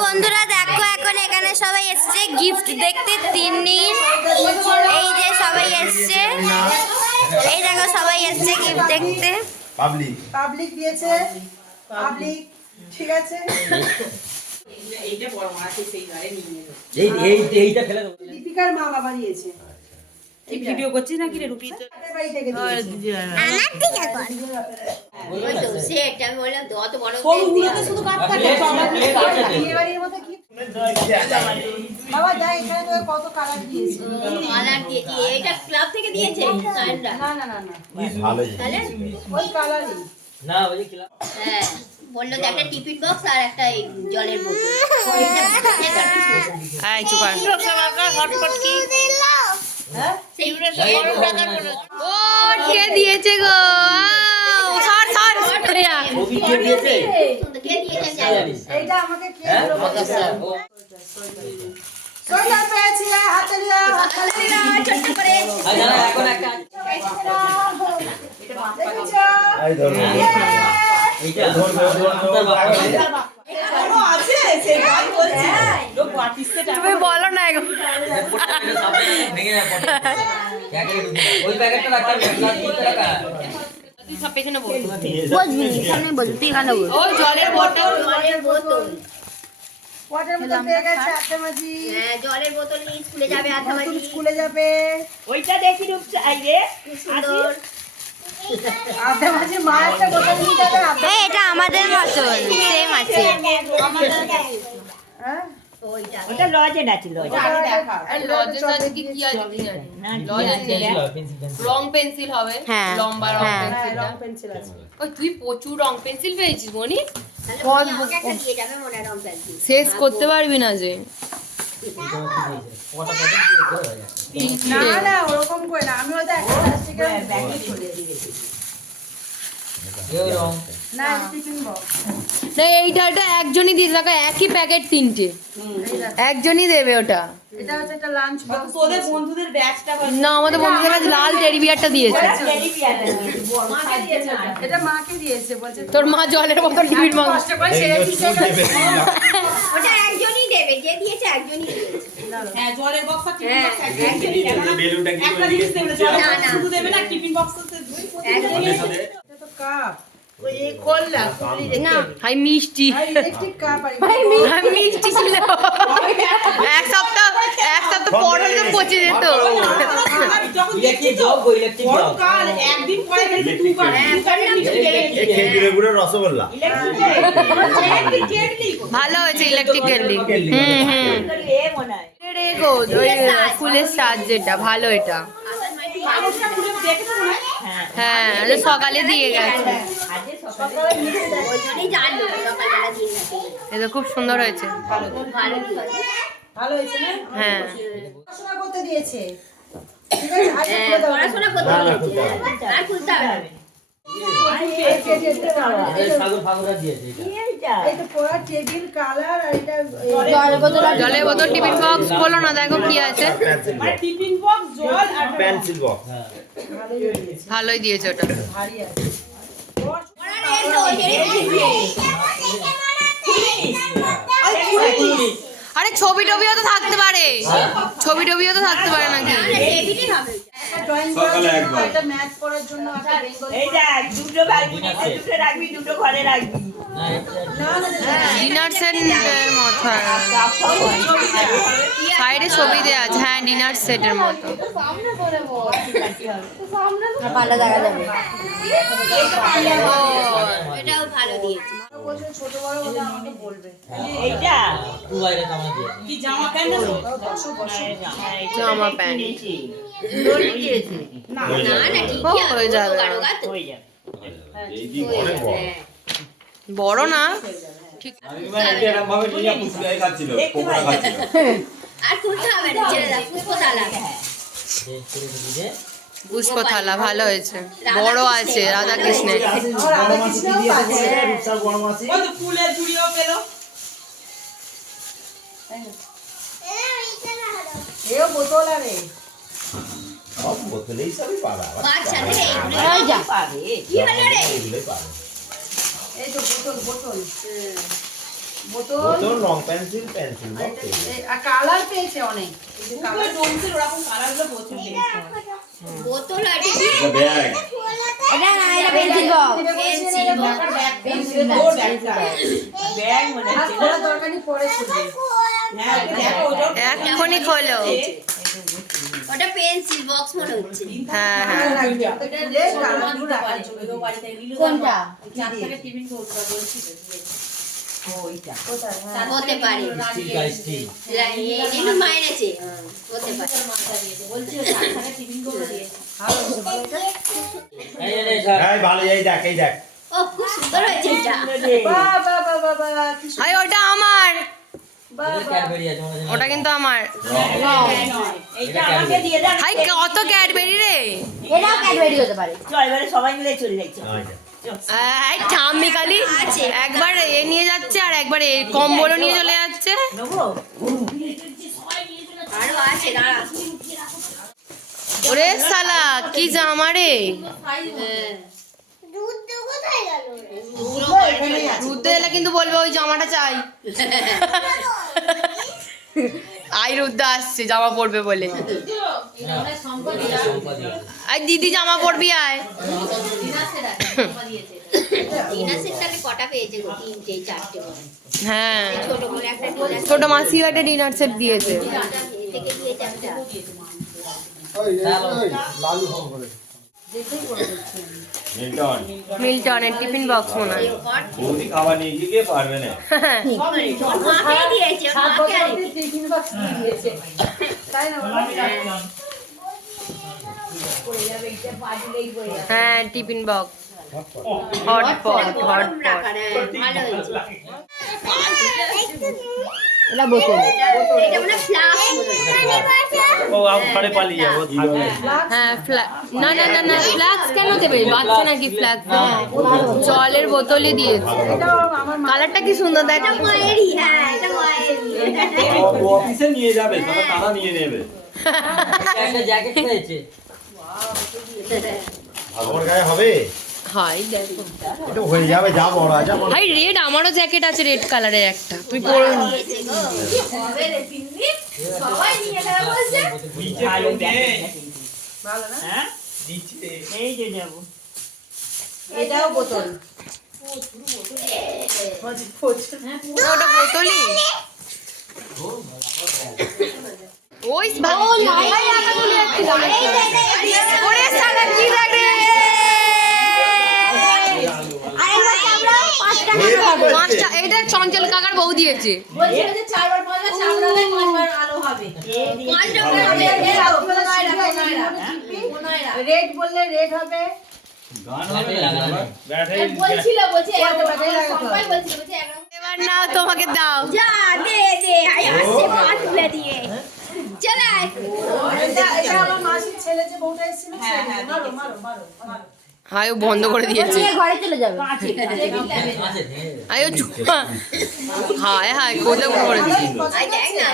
বন্ধুরা দেখো এখন এখানে সবাই এসছে গিফট দেখতে তিন্নি এই যে সবাই এসছে এই দেখো সবাই এসছে গিফট দেখতে পাবলিক দিয়েছে পাবলিক ঠিক আছে এইটা বড় মাকে সেই ঘরে নিয়ে এইটা ফেলে দাও দীপিকার মা বাবা দিয়েছে এই ভিডিও করছিস নাকি রে রূপি বাড়ি থেকে দিয়েছে আমার থেকে কর ওই তো সেট আমি বললাম তো অত বড় কোনগুলোতে শুধু কাট থাকে বিয়ে বাড়ির মতো কি বাবা যা এখানে তো কত কালার দিয়েছে কালার দিয়েছি এটা ক্লাব থেকে দিয়েছে সাইনরা না ভালো তাহলে ওই কালারই না ওই ক্লাব হ্যাঁ বললো যে একটা টিফিন বক্স আর একটা এই জলের বোতল এই চুকার হটপট কি হ্যাঁ ও কে দিয়েছে গো সর সর ছবি কে দিয়েছে কে দিয়েছে জানি এইটা আমাকে কে দিলো সোজা পেয়েছি হাতে লিয়া ছোট করে আচ্ছা এখন একটা দেখছো এই ধরো এইটা ধর এখনো আছে সেই ভাই বলছে লোক পার্টিসিপেট তুমি বলো না গো ভেঙে না পড়ে ওই প্যাকেটটা রাখতে টাকা তুই সব পেছনে বল বলবি সামনে বলবি তুই এখানে বল ও জলের বোতল জলের বোতল ওয়াটার বোতল পেয়ে গেছে আতে মাঝি হ্যাঁ জলের বোতল নিয়ে স্কুলে যাবে আঠাবাজি স্কুলে যাবে ওইটা দেখি রূপ চাই রে সুন্দর আতে মাঝি মা একটা বোতল নিয়ে যাবে এই এটা আমাদের মতন সেম আছে হ্যাঁ ওইটা ওটা লজেন আছে লজ আগে দেখা লজেন্স আছে কি কি আছে কি জানি না রং পেন্সিল হবে হ্যাঁ, লম্বা রং হ্যাঁ। পেন্সিল রং পেন্সিল আছে ওই তুই প্রচুর রং পেন্সিল পেয়েছিস মনি তাহলে আমাকে একটা দিয়ে যাবে মনে রং পেন্সিল শেষ করতে পারবি না যে না ওরকম করে না আমি হয়তো একটা প্লাস্টিকের ব্যাগে চলে দিয়েছি না টিফিন বক্স না এইটা এটা একজনই দিয়ে দেখো একই প্যাকেট তিনটে একজনই দেবে ওটা এটা হচ্ছে একটা লাঞ্চ বক্স তোদের বন্ধুদের ব্যাচটা না আমাদের বন্ধুদের কাছে লাল টেডি বিয়ারটা দিয়েছে এটা মাকে দিয়েছে বলছে তোর মা জলের বোতল টিফিন বক্স কষ্ট করে ছেড়েছি সেটা ওটা একজনই দেবে যে দিয়েছে একজনই দিয়েছে হ্যাঁ জলের বক্স আর টিফিন হ্যাঁ, বক্স একজনই দেবে না বেলুনটা কি একটা জিনিস দেবে জলের না, বক্স না। শুধু দেবে না টিফিন বক্স তো একজনই এটা তো কাপ না হাই মিষ্টি আর ইলেকট্রিক কাপ আর হাই মিষ্টি ছিল এক সপ্তাহ পর হলে পচে যেত যখন ইলেকট্রিক জগ ইলেকট্রিক বড় জগ কাল একদিন পরে গেলে দুবার খেজুরে গুড়ের রসগোল্লা ইলেকট্রিক কেটলি ভালো হয়েছে ইলেকট্রিক কেটলি এ মনে হয় রে গো ওই ফুলের সাজ যেটা ভালো এটা কাগজটা খুলে দেখেছো মনে হয় হ্যাঁ ওটা সকালে দিয়ে গেছে আজকে সকালে ওইজন্যই জানলো সকালবেলা দিন নাকি এটা খুব সুন্দর হয়েছে খুব ভালো দিয়েছে ভালো হয়েছে না হ্যাঁ পড়াশোনা করতে দিয়েছে ঠিক আছে আজ হ্যাঁ, করে দাও পড়াশোনা করতে দিয়েছে আর খুলতে হবে না। সাগর ফাগরা দিয়েছে এটা এই তো পড়া টেবিল কালার আর এটা জলের বোতল টিফিন বক্স বলো না দেখো কি আছে মানে টিফিন বক্স জল আর পেন্সিল বক্স ভালোই দিয়েছে ওটা ভারী আছে পড়ার এই তো, আরে ছবি টবিও তো থাকতে পারে ছবি টবিও তো থাকতে পারে নাকি টেবিলই হবে। একটা ড্রয়িং বোর্ড একটা ম্যাথ করার জন্য একটা বেঙ্গল এই দেখ দুটো বালতি দুটো রাখবি দুটো ঘরে রাখবি ডিনার সেটের মতো সাইডে ছবি দেওয়া আছে হ্যাঁ ডিনার সেটের মতো পাল্লা দেখা যাবে এটাও ভালো দিয়েছে বলছে ছোট বড় হলে আমাকে বলবে এইটা টু বাইরে কামা দিয়ে কি জামা প্যান্ট আছে জামা প্যান্ট না না ঠিক ও, হয়ে যাবে। হয়ে যাবে এই দিন অনেক বড় বড় না ঠিক আমি মানে এটা এরকম ভাবে নিয়ে পুষ্পায় খাচ্ছিল কোকড়া খাচ্ছিল আর খুলতে হবে না ছেড়ে দাও পুষ্পশালা পুষ্প থালা ভালো হয়েছে বড় আছে রাধা কৃষ্ণের ওই তো ফুলের ঝুড়িও পেলো এও বোতল আরে সব বোতলেই সবই পারা বাচ্চাদের এইগুলো যা পাবে কি হলো রে এগুলোই পারা এই তো বোতল বোতল বোতল রং পেন্সিল পেন্সিল আর কালার পেয়েছে অনেক। ডোমসের ওরকম কালারগুলো প্রচুর পেয়েছে। বোতল আর এটা ব্যাগ না এটা পেন্সিল বক্স ব্যাগ মনে আর হচ্ছে খোলা দরকারি পরে খুলবে। হ্যাঁ দেখো ওটাও এক্ষুনি খোলো। ওটা পেন্সিল বক্স মনে হচ্ছে হ্যাঁ হ্যাঁ খুলে কালারগুলো রাখা যাবে। কোনটা ওইটা হতে পারে নীলু মায়ের আছে হতে পারে এই ভালো এই দেখ ও খুব সুন্দর হয়েছে এটা বাহ বাহ বাহ বাহ বাহ, কি সুন্দর। ভাই ওটা আমার, বাহ, বাহ। ওটা কিন্তু আমার। এইটা আমাকে দিয়ে দেন। ভাই কত ক্যাডবেরি রে। এটাও ক্যাডবেরি হতে পারে চল এবারে সবাই মিলে চলে যাচ্ছি। এই ঠাম্মি কালি একবার এ নিয়ে যাচ্ছে আর একবার এ কম্বলও নিয়ে চলে যাচ্ছে। নেবো? আরো আছে দাঁড়া ওরে শালা কি জামা রে। রুদ্র এলে কিন্তু বলবে ওই জামাটা চাই। আই রুদ্র আসছে জামা পরবে বলে। আই দিদি জামা পরবি আয়। ডিনার সেটটাকে কটা পেয়েছে গো তিনটে চারটে মনে হয়। হ্যাঁ ছোট করে একটা ডিনার ছোট মাসিও একটা ডিনার সেট দিয়েছে। থেকে দিয়েছে একটা মিল্টন মিল্টনের টিফিন বক্স মনে হয়। বৌদি খাবার নিয়ে গিয়ে পারবে না মাকে দিয়েছে মাকে আর বছর টিফিন বক্স দিয়ে দিয়েছে। তাই না বাবা? হ্যাঁ টিফিন বক্স হটপট গরম হটপট। রাখার ভালো হয়েছে এটা বোতল। এটা মানে ফ্লাস্ক হ্যাঁ না না না না ফ্লাক্স কেন দেবে, বাচ্চা নাকি ফ্লাক্স জলের বোতলে দিয়েছে। কালারটা কি সুন্দর দেখ। মায়েরই হ্যাঁ এটা মায়েরই অফিসে নিয়ে যাবে সবাই তারা নিয়ে নেবে আমার গায়ে হবে হাই দেখো এটা হয়ে যাবে যা বড় আছে হাই রেড, আমারও জ্যাকেট আছে রেড কালারের একটা, তুই পরে নি। সবাই নিয়ে নেবে বলছে ভালো দেখে। ভালো না? হ্যাঁ? এই যে যাবো। এটাও বোতল। ওটা বোতলই ওই ওরে সালা কি লাগে পাঁচটা। এইটা চঞ্চল কাকার বউ দিয়েছে। রেড বললে রেড হবে। এবার নাও তোমাকে দাও। যা দে দে আই আসছে পাট তুলে দিয়ে চলে আয় এটা আমার মাসির ছেলে যে বউটা এসেছিল মারো মারো মারো মারো। হাই ও বন্ধ করে দিয়েছে। ঘরে চলে যাবে আয় ও চুপা। হায় হায় কোথাও করে দিয়েছে। আই দেখ না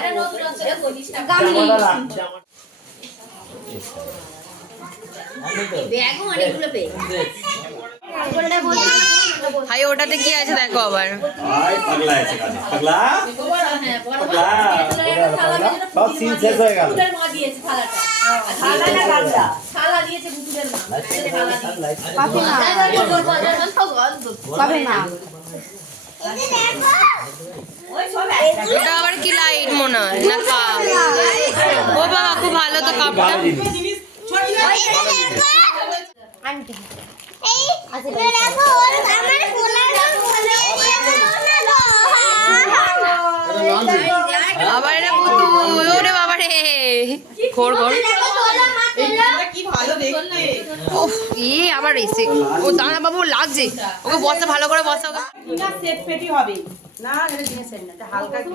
ব্যাগও অনেকগুলো পেয়ে হাই ওটাতে কি আছে দেখো আবার। আই পাগলা আছে কাজে পাগলা পাগলা সব সিন শেষ হয়ে গেল থালা না গামলা? পাবে না ওই সব একটা। ওটা আবার কি লাইট মনে হয় না কাপ? ও বাবা খুব ভালো তো কাপটা। আবার এটা পুতুল। ওরে বাবা রে খোর খোর। উফ, ই আবার এসে ও দাঁড়া বাবু লাগছে ওকে বসা ভালো করে বসা ওকে। সেট পেটি হবে। না এটা জিনিসের না, এটা হালকা কি।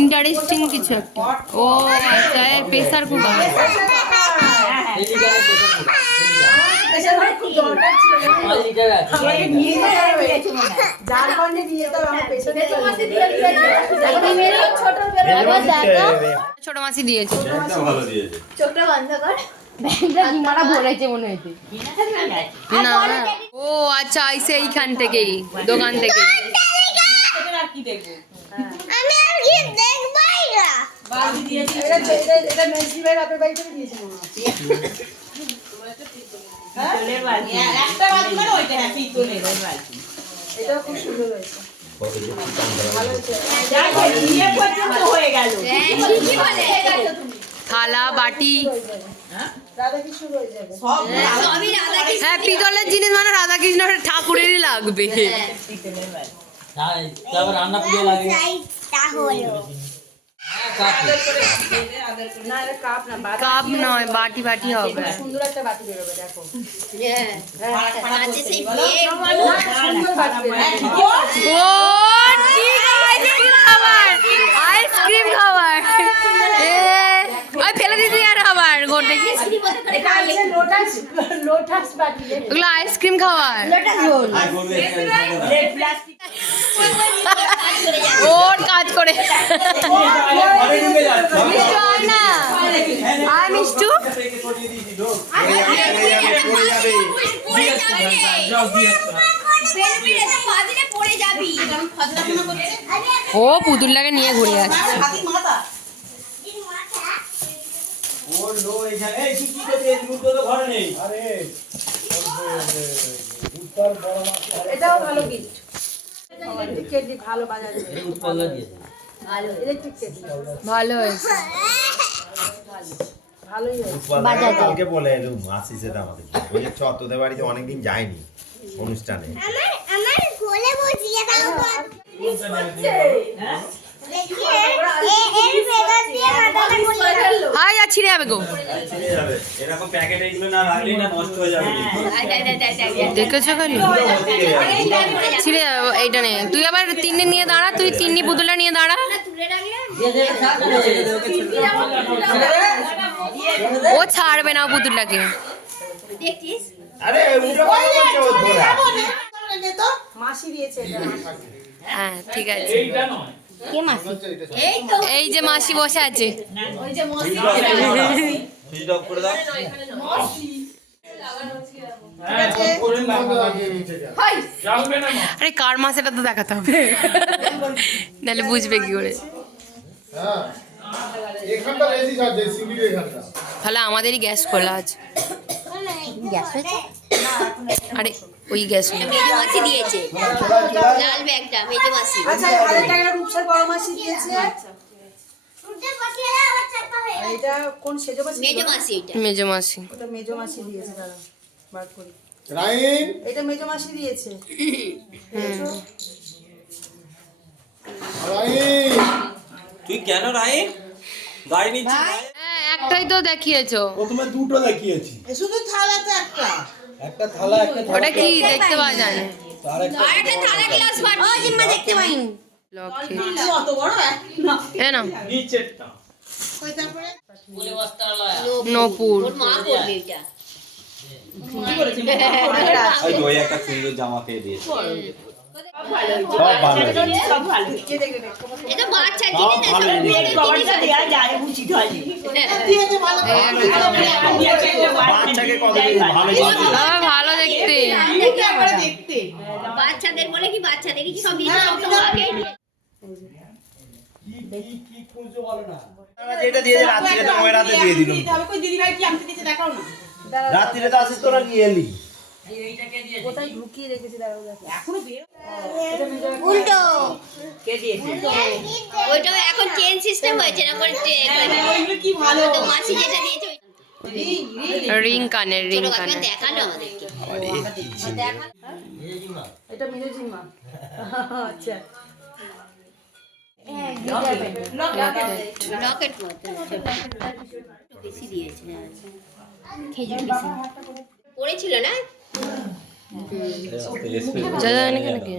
ইন্টারেস্টিং কিছু একটা। ও আচ্ছা প্রেসার কুকার। প্রেসার কুকার খুব দরকার ছিল। আমাকে নিয়ে যেতে হবে। যার কারণে দিয়ে দাও আমার পেছনে ছোট মাসি দিয়েছে। একটা ভালো দিয়েছে চোখটা বন্ধ কর ব্যাগটা হিমারা ভরেছে মনে হয়েছে। না ও আচ্ছা আইসে এইখান থেকেই দোকান থেকে। কি দেখবো আমি আর গিফট দেখবাই না। বাড়ি দিয়েছি এটা মেসি ভাই বাপের বাড়ি থেকে দিয়েছে মনে হচ্ছে। পিতলের বালতি একটা বালতি মানে ওইটা হ্যাঁ পিতলের বালতি এটাও খুব সুন্দর হয়েছে। ভালো হয়েছে। যাই হোক, বিয়ে পর্যন্ত হয়ে গেল ঠিকই বলে। থালা বাটি রাধা কৃষ্ণ হয়ে যাবে। সব সবই রাধা কৃষ্ণ। হ্যাঁ পিতলের জিনিস মানে রাধাকৃষ্ণ ঠাকুরেরই লাগবে। পিতলের বালতি তারপর রান্না পুজো লাগে। সাইজটা হলো। না এটা কাপ না বাটি। কাপ নয় বাটি বাটি হবে। সুন্দর একটা বাটি বেরোবে দেখো। হ্যাঁ আছে সেই প্লেট। সুন্দর বাটি বেরোবে। ও ঠিক আইসক্রিম খাবার আইসক্রিম খাবার ওই ফেলে দিতে আর আবার ঘর দেখি এটা আছে লোটাস লোটাস বাটি। ওগুলো আইসক্রিম খাবার প্লেট প্লাস্টিক ওর কাজ করে মিষ্টু আয় না আয় মিষ্টু ও পুতুলটাকে নিয়ে ঘুরে যাচ্ছে এটাও ভালো গিফট। ইলেকট্রিক কেটলি ভালো বাজারে। ইলেকট্রিক কেটলি ভালো হয়েছে ভালোই হয়েছে। কালকে বলে এলো আসিছে আমাদের ওই যে চত্বদের বাড়িতে অনেকদিন যায়নি অনুষ্ঠানে। আমার কোলে বসিয়ে দাও। হাই যা ছিঁড়ে যাবে গো এরকম প্যাকেট এইগুলো না রাখলে না নষ্ট হয়ে যাবে। দেখেছো খালি ছিঁড়ে যাবে এইটা নে তুই আবার তিন্নি নিয়ে দাঁড়া তুই তিন্নি পুতুলটা নিয়ে দাঁড়া ও ছাড়বে না পুতুলটাকে দেখছিস আরে উল্টো কথা বলছে ও ধরা। মাসি দিয়েছে এটা। হ্যাঁ ঠিক আছে কে মাসি? এই তো এই যে মাসি বসে আছে সুইচ অফ করে দাও। আরে কার মাস এটা তো দেখাতে হবে নাহলে বুঝবে কি করে তাহলে আমাদেরই গ্যাস খোলা আছে গ্যাস হয়েছে। আরে ওই গ্যাস না মেজো মাসি দিয়েছে লাল ব্যাগটা মেজো মাসি। আচ্ছা 1000 টাকার রূপসার বড় মাসি দিয়েছে। আর এটা কোন সেজো মাসি? মেজো মাসি এটা। মেজো মাসি ওটা মেজো মাসি দিয়েছে দাদা বার করি। রাইন এটা মেজো মাসি দিয়েছে। রাইন তুই কেন রাইন গাড়ি নিচ্ছিস? হ্যাঁ একটাই তো দেখিয়েছো প্রথমে দুটো দেখিয়েছি, শুধু থালাতে একটা। একটা থালা একটা ওটা কি দেখতে পাওয়া যায় না আর একটা আর একটা থালা গ্লাস বাটি। ও জিম্মা দেখতে পাইনি। লক্ষ্মী অত বড় এ না নিচেরটা নপুর ওর মা করবে এটা। ওই একটা সুন্দর জামা পেয়ে দিয়েছে। সব ভালো। সব ভালো এটা বাচ্চা জিনিস না, সব প্লেট বড় কভারটা জিনিস। দেওয়া যায় উচিত হয়নি বাচ্চাকে কতদিন ভালো লাগে। ভালো দেখতে বাচ্চাদের বলে কি বাচ্চাদেরই কি সব দিয়েছে সব তো মাকে দিয়ে। কি খুঁজছো বলো না। যেটা দিয়েছে রাত্রিরে তো ওই রাতে দিয়ে দিল। রাত্রিরে তো আসিস তোরা নিয়ে এলি। কোথায় ঢুকিয়ে রেখেছি দাঁড়াও দেখো। উল্টো কে দিয়েছে ওইটাও এখন চেন সিস্টেম হয়েছে না করে কি ভালো তো মাসি যেটা দিয়েছে রিং কানের রিং ছোট কানের কাকিমা দেখালো আমাদেরকে। এটা মেজো জিম্মা। আচ্ছা লকেট মতো বেশি দিয়েছে খেজুর বেশি পড়েছিল না যা জানি কেন কি